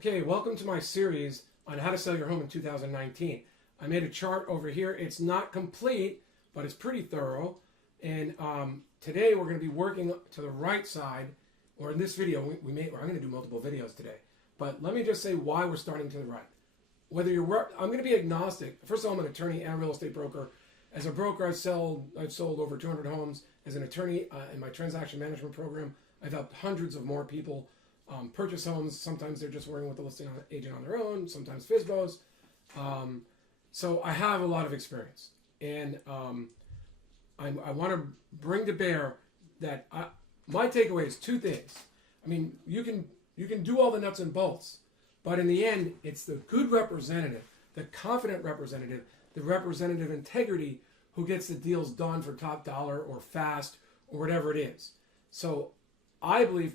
Okay, welcome to my series on how to sell your home in 2019. I made a chart over here. It's not complete, but it's pretty thorough. And today we're going to be working to the right side, or in this video, I'm going to do multiple videos today. But let me just say why we're starting to the right. I'm going to be agnostic. First of all, I'm an attorney and real estate broker. As a broker, I've sold over 200 homes. As an attorney in my transaction management program, I've helped hundreds of more people purchase homes. Sometimes they're just working with the listing agent on their own, sometimes FSBOs. So I have a lot of experience. And I want to bring to bear that my takeaway is two things. I mean, you can do all the nuts and bolts, but in the end, it's the good representative, the confident representative, the representative integrity who gets the deals done for top dollar or fast or whatever it is. So I believe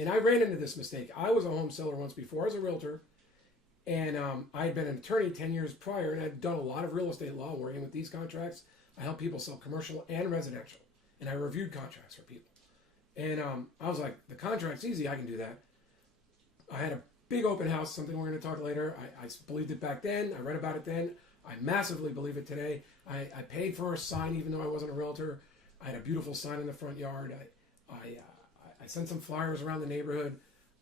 and I ran into this mistake. I was a home seller once before as a realtor, and I had been an attorney 10 years prior, and I'd done a lot of real estate law working with these contracts. I helped people sell commercial and residential, and I reviewed contracts for people. And I was like, the contract's easy, I can do that. I had a big open house, something we're going to talk later. I believed it back then. I read about it then. I massively believe it today. I paid for a sign even though I wasn't a realtor. I had a beautiful sign in the front yard. I sent some flyers around the neighborhood.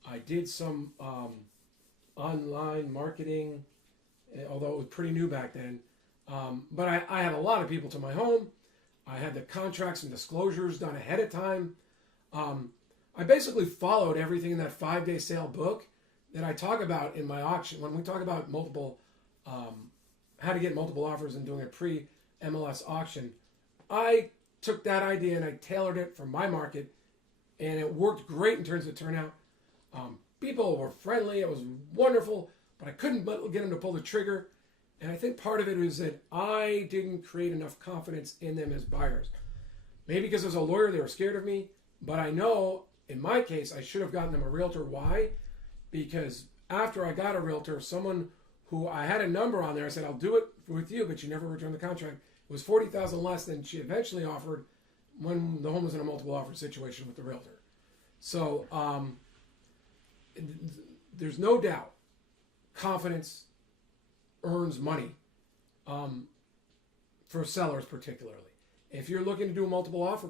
I did some online marketing, although it was pretty new back then. But I had a lot of people to my home. I had the contracts and disclosures done ahead of time. I basically followed everything in that 5-day sale book that I talk about in my auction. When we talk about how to get multiple offers and doing a pre-MLS auction, I took that idea and I tailored it for my market, and it worked great in terms of turnout. People were friendly. It was wonderful, but I couldn't get them to pull the trigger. And I think part of it is that I didn't create enough confidence in them as buyers. Maybe because as a lawyer, they were scared of me, but I know in my case, I should have gotten them a realtor. Why? Because after I got a realtor, someone who I had a number on there, I said, I'll do it with you, but you never returned the contract. It was $40,000 less than she eventually offered when the home was in a multiple offer situation with the realtor. So there's no doubt confidence earns money for sellers particularly. If you're looking to do a multiple offer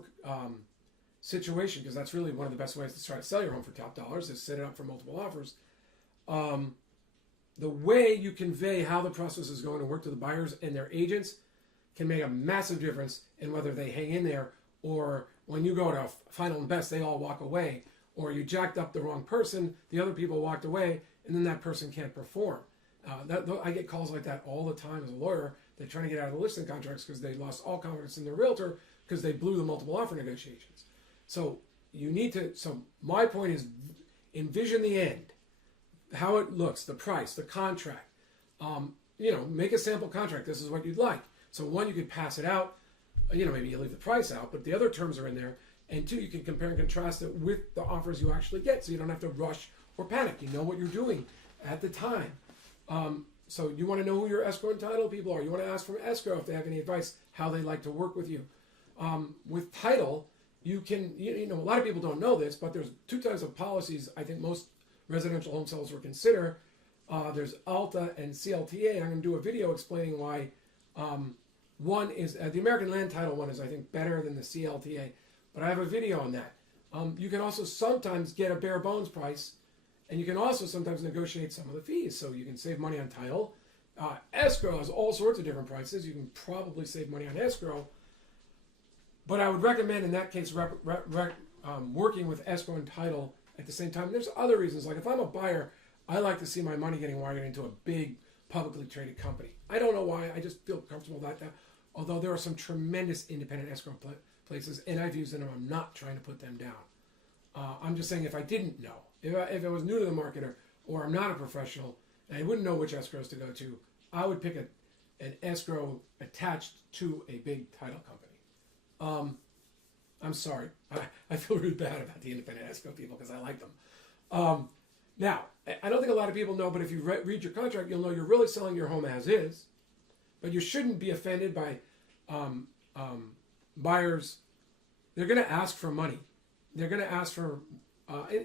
situation, because that's really one of the best ways to try to sell your home for top dollars is set it up for multiple offers. The way you convey how the process is going to work to the buyers and their agents can make a massive difference in whether they hang in there, or when you go to final and best, they all walk away, or you jacked up the wrong person, the other people walked away, and then that person can't perform. I get calls like that all the time as a lawyer. They're trying to get out of the listing contracts because they lost all confidence in their realtor because they blew the multiple offer negotiations. So my point is envision the end, how it looks, the price, the contract. Make a sample contract. This is what you'd like. So one, you could pass it out. Maybe you leave the price out, but the other terms are in there. And two, you can compare and contrast it with the offers you actually get, so you don't have to rush or panic. You know what you're doing at the time. So you want to know who your escrow and title people are. You want to ask from escrow if they have any advice, how they like to work with you. With title, you can, a lot of people don't know this, but there's two types of policies I think most residential home sellers will consider. There's ALTA and CLTA. I'm going to do a video explaining why one is, the American Land Title one is, I think, better than the CLTA. But I have a video on that. You can also sometimes get a bare bones price, and you can also sometimes negotiate some of the fees, so you can save money on title. Escrow has all sorts of different prices. You can probably save money on escrow. But I would recommend in that case working with escrow and title at the same time. There's other reasons. Like if I'm a buyer, I like to see my money getting wired into a big publicly traded company. I don't know why. I just feel comfortable with that. Although there are some tremendous independent escrow places, and I've used them. I'm not trying to put them down. I'm just saying if I didn't know, if I was new to the market or I'm not a professional and I wouldn't know which escrows to go to, I would pick an escrow attached to a big title company. I'm sorry. I feel really bad about the independent escrow people because I like them. Now, I don't think a lot of people know, but if you read your contract, you'll know you're really selling your home as is. But you shouldn't be offended by buyers. They're going to ask for money. They're going to ask for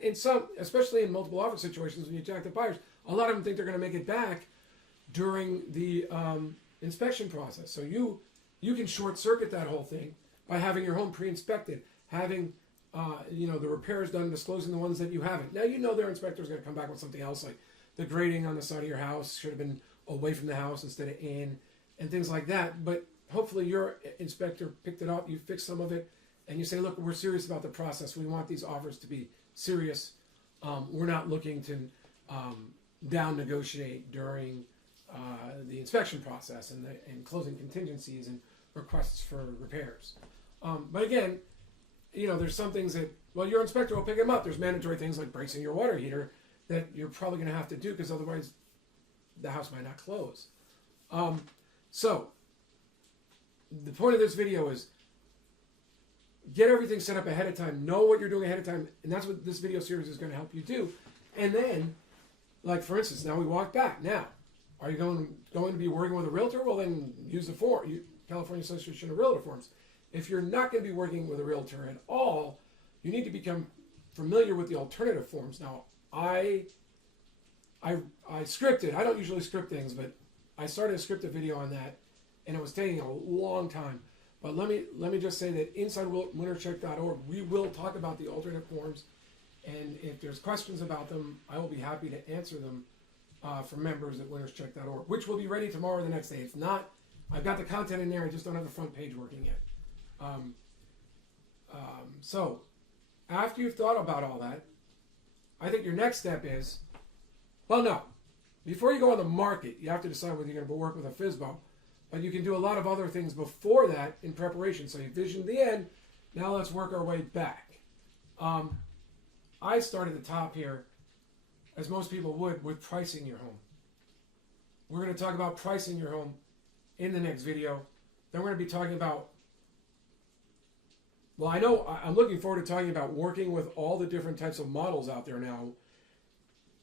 in some, especially in multiple offer situations, when you jack the buyers, a lot of them think they're going to make it back during the inspection process. So you can short circuit that whole thing by having your home pre-inspected, having the repairs done, disclosing the ones that you haven't. Now their inspector is going to come back with something else, like the grading on the side of your house should have been away from the house instead of in, and things like that. But hopefully your inspector picked it up, you fixed some of it, and you say, look, we're serious about the process. We want these offers to be serious. We're not looking to down negotiate during the inspection process and closing contingencies and requests for repairs. But again, there's some things that, well, your inspector will pick them up. There's mandatory things like bracing your water heater that you're probably going to have to do because otherwise the house might not close. So the point of this video is get everything set up ahead of time. Know what you're doing ahead of time. And that's what this video series is going to help you do. And then, like for instance, now we walk back. Now, are you going to be working with a realtor? Well, then use the California Association of Realtor forms. If you're not going to be working with a realtor at all, you need to become familiar with the alternative forms. Now, I scripted. I don't usually script things, but I started a scripted video on that, and it was taking a long time. But let me just say that inside winnerscheck.org, we will talk about the alternate forms, and if there's questions about them, I will be happy to answer them for members at winnerscheck.org, which will be ready tomorrow or the next day. It's not. I've got the content in there. I just don't have the front page working yet. So after you've thought about all that, I think your next step is, well, no. Before you go on the market, you have to decide whether you're going to work with a FSBO. But you can do a lot of other things before that in preparation. So you visioned the end. Now let's work our way back. I start at the top here, as most people would, with pricing your home. We're going to talk about pricing your home in the next video. Then we're going to be talking about, well, I know I'm looking forward to talking about working with all the different types of models out there now,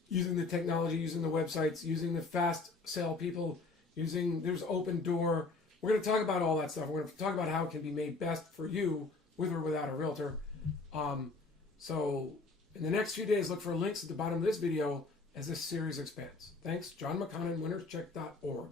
using the technology, using the websites, using the fast sale people, there's Open Door. We're going to talk about all that stuff. We're going to talk about how it can be made best for you with or without a realtor. So in the next few days, look for links at the bottom of this video as this series expands. Thanks. John McConnin, winnerscheck.org.